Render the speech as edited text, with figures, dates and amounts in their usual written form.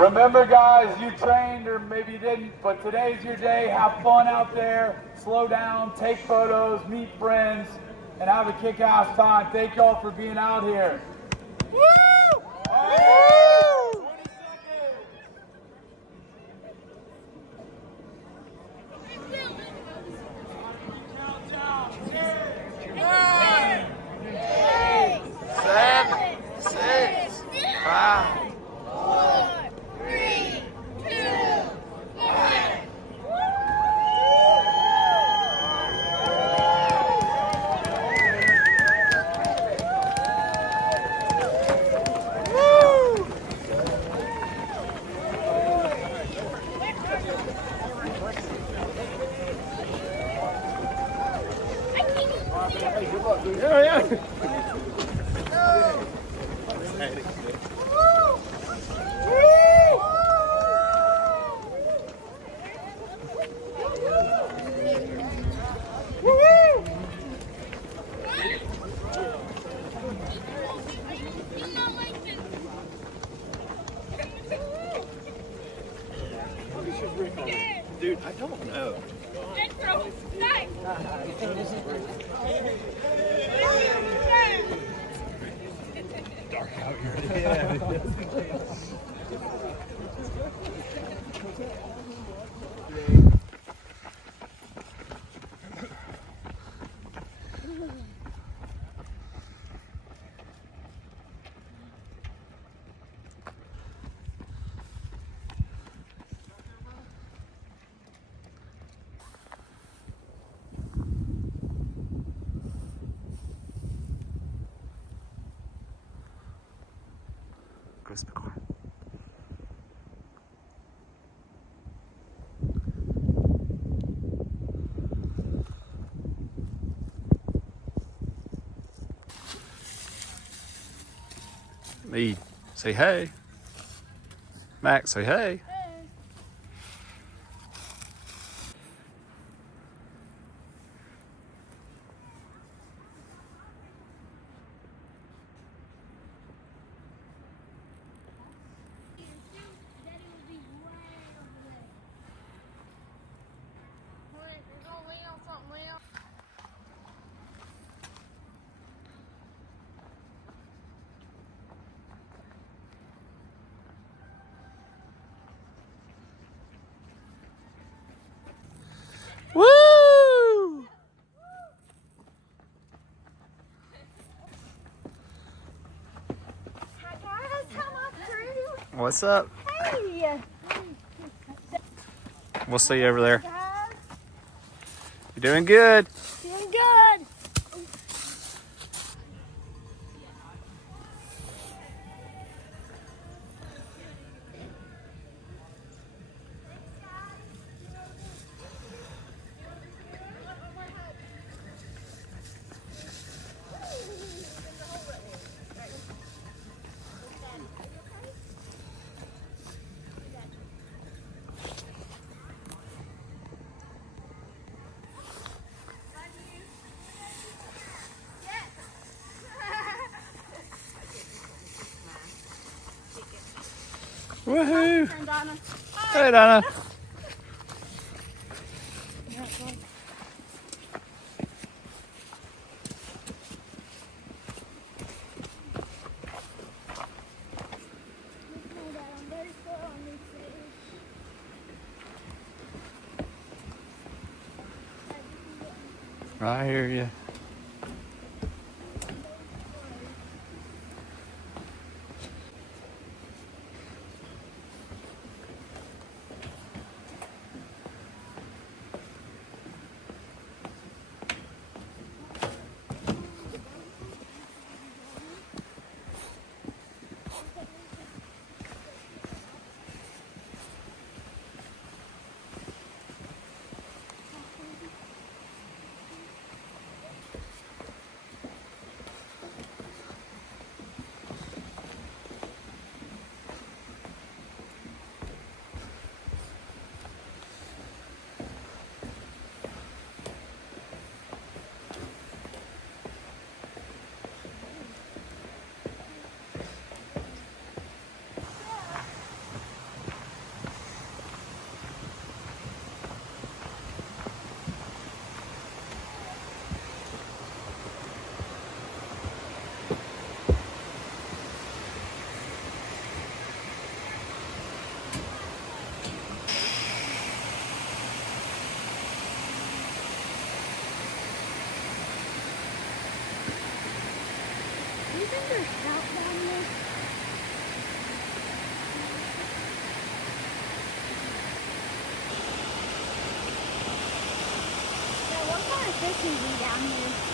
Remember, guys, you trained or maybe you didn't, but today's your day. Have fun out there. Slow down, take photos, meet friends, and have a kick-ass time. Thank y'all for being out here. Woo! All right. 20 seconds. Countdown. 10, 9, 8, 7, 6, 5. 4, 3, 2, 1. Dude, I don't know. Dark out here. Chris McCoy. Lee, say hey. Max, say hey. Woo! Hi guys, how am I through? What's up? Hey! We'll see you over there. Guys, You're doing good. doing good. Woohoo! And Donna. Hey, Donna. I hear you. TV down here.